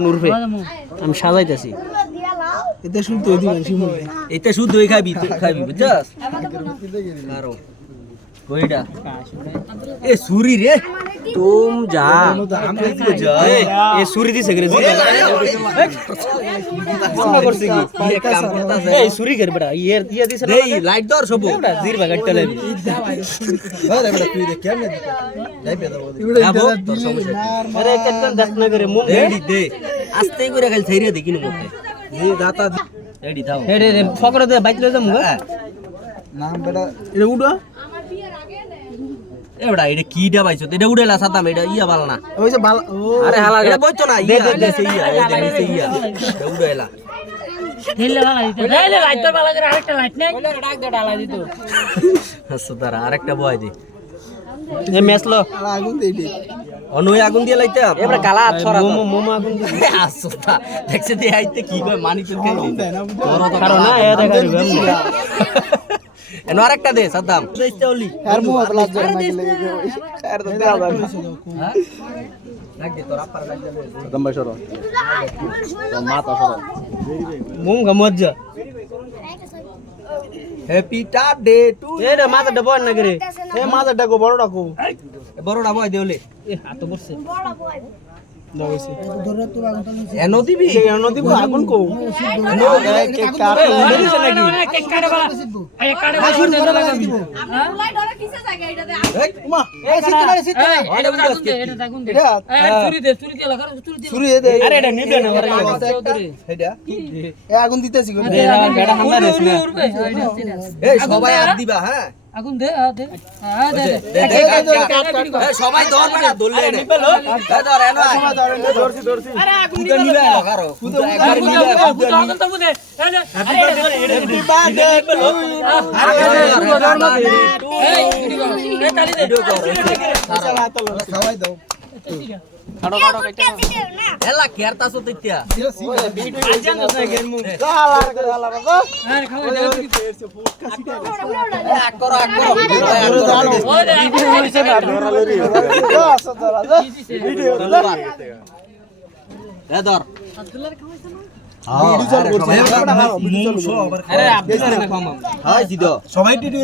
নুরফে আমি সাজাইতেছি এটা শুদ্ধ হই দিবেন শিমুল এটা শুদ্ধ হই খাবি তুই খাবি বুঝছস কারো কইডা এ সুরি রে তুম যা আমরা দিকে যা এ সুরি দিছে গরে বন্ধ করছে কি এক কাম করতাছে এই সুরি কর বড়া ইয়া দিছে না এই লাইট দর সব জির বাগাটটা লে আরে বড়া তুই রে কেমনে দিতে যাইবে দাও আরে কেতন দস না করে মুখ দে আস্তে করে খালি ছাইরে দেখিনি মোটে এই দাতা রেডি থাও রে রে ফকরে দে বাইক লয়ে যাম গা নাম বেটা এটা উড়া এ বড়া এটা কি দা বাইছো এটা উড়েলা সাতাম এটা ইয়া বালা না ওই যে বালা আরে হালা এটা বইতো না ইয়া দে ইয়া এটা নিচে ইয়া এটা উড়েলা ঢিলে বালা দিতে ঢিলে লাইট বালা করে আরেকটা লাইট নেই ওলা ডাক দে ডালা দিত সুতারা আরেকটা বয় দি এ মেসলো আগুন দেই দে অনুই আগুন দিয়ে লাইতা এবারে কালা ছড়া মোমো আগুন দিয়ে আসুতা দেখছে দি আইতে কি কয় মানি তো কে বড় তো কারণ না এ দেখা দিবেন এনো আরেকটা দে সাদ্দাম দেইতে ওলি আর মুহ প্লাস জোর না গেলে আর তো দেওয়া যাবে হ্যাঁ লাগ দে তোর আপার লাগ দে সাদ্দাম ভাই সরো তো মাথা সরো মুম গমজ্জা হ্যাপি বার্থডে টু এ রে মাথা ডবল না করে এ মাথা ডাকো বড় ডাকো বড়টা বয় দেওলে এ হাত বসছে দাইছে ধরে তো আগুন তো এনো দিবি এনো দিব আগুন কো এনো কেক কাট দিছে নাকি কেক কাটে বালা এই কাটে বালা শুরু করে লাগাবি ফুলাই ধরে কিসে জায়গা এটাতে এই উমা এ সিতে এটা আগুন দে এটা আগুন দে চুরি দে লাগা চুরি দে শুরু দে আরে এটা নিবে না ওরে এটা এ আগুন দিতেছি গো বেটা হামলা দেস না এই সবাই হাত দিবা হ্যাঁ আগুন দে দে দে সবাই ধর বেটা ধরলে নে ধর এনো ধরছি আরে আগুন কুদা নিবে না কারো কুদা একবার নিবে কুদা আগুন তো বুঝে হ্যাপি বার্থডে এই তালি দে খাওয়াই দাও খাড়ো খাড়ো কেটে এলা কেরতা সতিত্যা আরে খাও দে এক করো এ ধর আরে আব্দুল না খামাম হাই দিদো সবাই টিটি